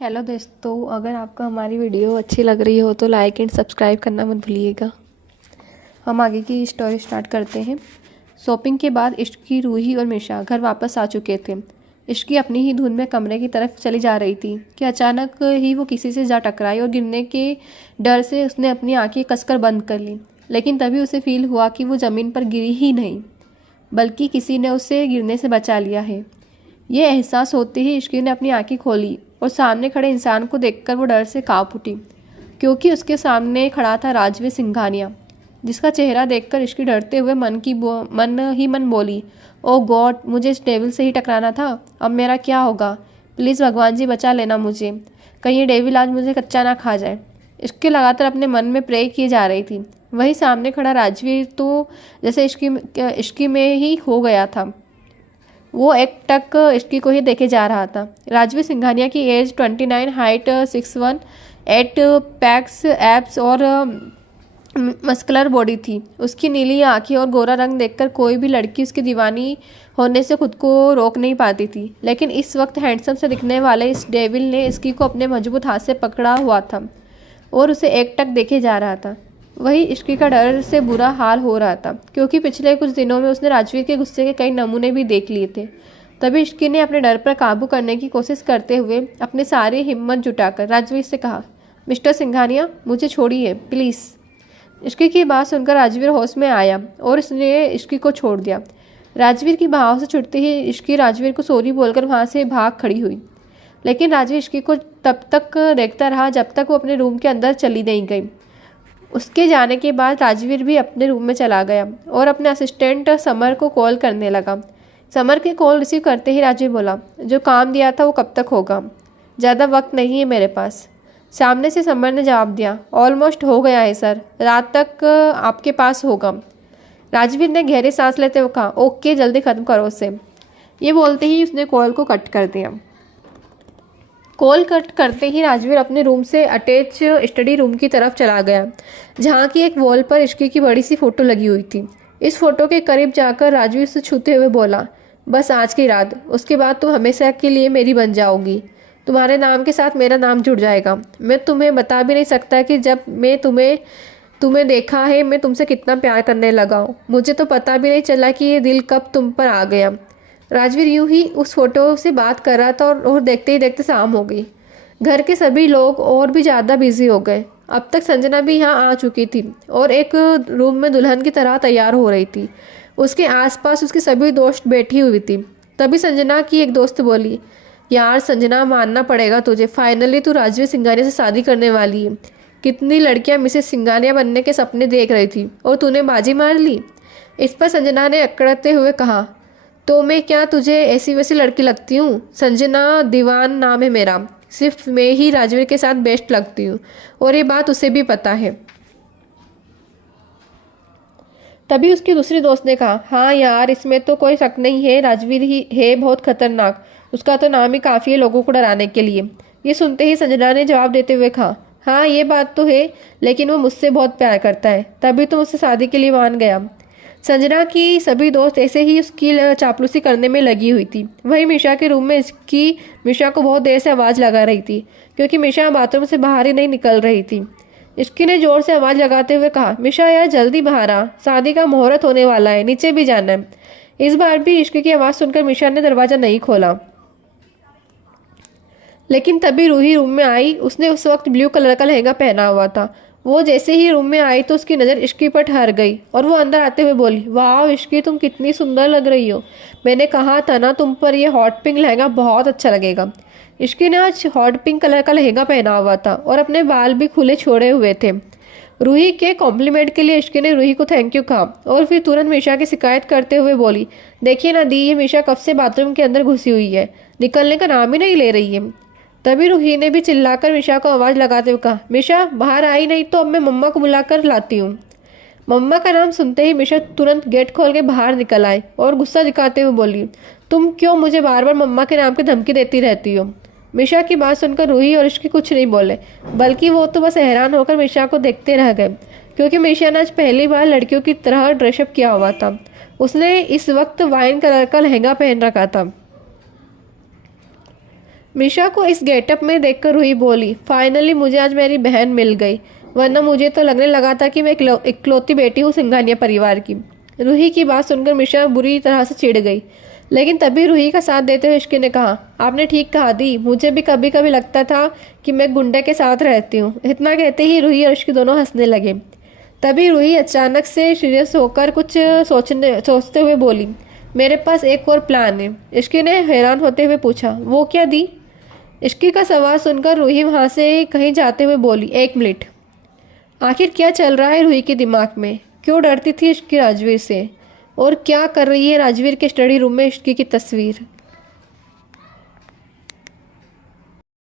Hello दोस्तों, अगर आपको हमारी वीडियो अच्छी लग रही हो तो लाइक एंड सब्सक्राइब करना मत भूलिएगा। हम आगे की स्टोरी स्टार्ट करते हैं। शॉपिंग के बाद इश्की, रूही और मिशा घर वापस आ चुके थे। इश्की अपनी ही धुन में कमरे की तरफ चली जा रही थी कि अचानक ही वो किसी से जा टकराई और गिरने के डर से उसने अपनी आंखें कसकर बंद कर ली। लेकिन तभी उसे फील हुआ कि वो ज़मीन पर गिरी ही नहीं, बल्कि किसी ने उसे गिरने से बचा लिया है। ये एहसास होते ही इश्की ने अपनी आंखें खोली और सामने खड़े इंसान को देखकर वो डर से कांप उठी, क्योंकि उसके सामने खड़ा था राजवीर सिंघानिया, जिसका चेहरा देखकर इश्की डरते हुए मन बोली, ओ गॉड, मुझे इस डेविल से ही टकराना था। अब मेरा क्या होगा? प्लीज़ भगवान जी बचा लेना मुझे, कहीं ये डेविल आज मुझे कच्चा ना खा जाए। इश्की लगातार अपने मन में प्रे किए जा रही थी। वही सामने खड़ा राजवीर तो जैसे इश्की में ही हो गया था। वो एक टक इश्की को ही देखे जा रहा था। राजवीर सिंघानिया की एज 29, हाइट 6'1", 8 पैक्स एब्स और मस्कुलर बॉडी थी। उसकी नीली आंखें और गोरा रंग देखकर कोई भी लड़की उसकी दीवानी होने से खुद को रोक नहीं पाती थी। लेकिन इस वक्त हैंडसम से दिखने वाले इस डेविल ने इश्की को अपने मजबूत हाथ से पकड़ा हुआ था और उसे एकटक देखे जा रहा था। वही इश्की का डर से बुरा हाल हो रहा था, क्योंकि पिछले कुछ दिनों में उसने राजवीर के गुस्से के कई नमूने भी देख लिए थे। तभी इश्की ने अपने डर पर काबू करने की कोशिश करते हुए अपनी सारी हिम्मत जुटाकर राजवीर से कहा, मिस्टर सिंघानिया, मुझे छोड़िए प्लीज़। इश्की की बात सुनकर राजवीर होश में आया और उसने इश्की को छोड़ दिया। राजवीर की बहाव से छुटते ही इश्की राजवीर को सॉरी बोलकर वहाँ से भाग खड़ी हुई। लेकिन राजवीर इश्की को तब तक देखता रहा जब तक वो अपने रूम के अंदर चली नहीं गई। उसके जाने के बाद राजवीर भी अपने रूम में चला गया और अपने असिस्टेंट समर को कॉल करने लगा। समर की कॉल रिसीव करते ही राजवीर बोला, जो काम दिया था वो कब तक होगा? ज़्यादा वक्त नहीं है मेरे पास। सामने से समर ने जवाब दिया, ऑलमोस्ट हो गया है सर, रात तक आपके पास होगा। राजवीर ने गहरी सांस लेते हुए कहा, ओके, जल्दी ख़त्म करो उसे। ये बोलते ही उसने कॉल को कट कर दिया। कॉल कट करते ही राजवीर अपने रूम से अटैच स्टडी रूम की तरफ चला गया, जहाँ की एक वॉल पर इश्की की बड़ी सी फ़ोटो लगी हुई थी। इस फोटो के करीब जाकर राजवीर से छूते हुए बोला, बस आज की रात, उसके बाद तुम हमेशा के लिए मेरी बन जाओगी। तुम्हारे नाम के साथ मेरा नाम जुड़ जाएगा। मैं तुम्हें बता भी नहीं सकता कि जब मैं तुम्हें देखा है मैं तुमसे कितना प्यार करने लगा हूँ। मुझे तो पता भी नहीं चला कि ये दिल कब तुम पर आ गया। राजवीर यूं ही उस फोटो से बात कर रहा था और देखते ही देखते शाम हो गई। घर के सभी लोग और भी ज़्यादा बिजी हो गए। अब तक संजना भी यहाँ आ चुकी थी और एक रूम में दुल्हन की तरह तैयार हो रही थी। उसके आसपास उसकी सभी दोस्त बैठी हुई थी। तभी संजना की एक दोस्त बोली, यार संजना, मानना पड़ेगा तुझे, फाइनली तू राजवीर सिंघानिया से शादी करने वाली है। कितनी लड़कियां मिसेस सिंघानिया बनने के सपने देख रही थी और तूने बाजी मार ली। इस पर संजना ने अकड़ते हुए कहा, तो मैं क्या तुझे ऐसी वैसी लड़की लगती हूँ? संजना दीवान नाम है मेरा, सिर्फ मैं ही राजवीर के साथ बेस्ट लगती हूँ और ये बात उसे भी पता है। तभी उसकी दूसरी दोस्त ने कहा, हाँ यार, इसमें तो कोई शक नहीं है, राजवीर ही है बहुत खतरनाक, उसका तो नाम ही काफ़ी है लोगों को डराने के लिए। ये सुनते ही संजना ने जवाब देते हुए कहा, हाँ ये बात तो है, लेकिन वो मुझसे बहुत प्यार करता है, तभी तो मुझसे शादी के लिए मान गया। संजना की सभी दोस्त ऐसे ही उसकी चापलूसी करने में लगी हुई थी। वहीं मिशा के रूम में इसकी मिशा को बहुत देर से आवाज़ लगा रही थी, क्योंकि मिशा बाथरूम से बाहर ही नहीं निकल रही थी। इसकी ने जोर से आवाज़ लगाते हुए कहा, मिशा यार जल्दी बाहर आ, शादी का मुहूर्त होने वाला है, नीचे भी जाना है। इस बार भी इश्की की आवाज़ सुनकर मिशा ने दरवाज़ा नहीं खोला। लेकिन तभी रूही रूम में आई। उसने उस वक्त ब्लू कलर का लहंगा पहना हुआ था। वो जैसे ही रूम में आई तो उसकी नज़र इश्की पर ठहर गई और वो अंदर आते हुए बोली, वाह इश्की, तुम कितनी सुंदर लग रही हो। मैंने कहा था ना तुम पर यह हॉट पिंक लहंगा बहुत अच्छा लगेगा। इश्की ने आज हॉट पिंक कलर का लहंगा पहना हुआ था और अपने बाल भी खुले छोड़े हुए थे। रूही के कॉम्प्लीमेंट के लिए इश्की ने रूही को थैंक यू कहा और फिर तुरंत मिशा की शिकायत करते हुए बोली, देखिए ना दी, ये मिशा कब से बाथरूम के अंदर घुसी हुई है, निकलने का नाम ही नहीं ले रही है। तभी रूही ने भी चिल्लाकर मिशा को आवाज़ लगाते हुए कहा, मिशा बाहर आई नहीं तो अब मैं मम्मा को बुलाकर लाती हूँ। मम्मा का नाम सुनते ही मिशा तुरंत गेट खोल के बाहर निकल आए और गुस्सा दिखाते हुए बोली, तुम क्यों मुझे बार बार मम्मा के नाम की धमकी देती रहती हो? मिशा की बात सुनकर रूही और इश्की कुछ नहीं बोले, बल्कि वो तो बस हैरान होकर मिशा को देखते रह गए, क्योंकि मिशा ने आज पहली बार लड़कियों की तरह ड्रेसअप किया हुआ था। उसने इस वक्त वाइन कलर का लहंगा पहन रखा था। मिशा को इस गेटअप में देखकर रूही बोली, फाइनली मुझे आज मेरी बहन मिल गई, वरना मुझे तो लगने लगा था कि मैं इकलौती बेटी हूँ सिंघानिया परिवार की। रूही की बात सुनकर मिशा बुरी तरह से चिढ़ गई, लेकिन तभी रूही का साथ देते हुए इश्की ने कहा, आपने ठीक कहा दी, मुझे भी कभी कभी लगता था कि मैं गुंडे के साथ रहती हूँ। इतना कहते ही रूही और इश्की दोनों हंसने लगे। तभी रूही अचानक से सीरियस होकर कुछ सोचते हुए बोली, मेरे पास एक और प्लान है। इश्की ने हैरान होते हुए पूछा, वो क्या दी? इश्की का सवाल सुनकर रूही वहाँ से कहीं जाते हुए बोली, 1 मिनट। आखिर क्या चल रहा है रूही के दिमाग में? क्यों डरती थी इश्की राजवीर से? और क्या कर रही है राजवीर के स्टडी रूम में इश्की की तस्वीर?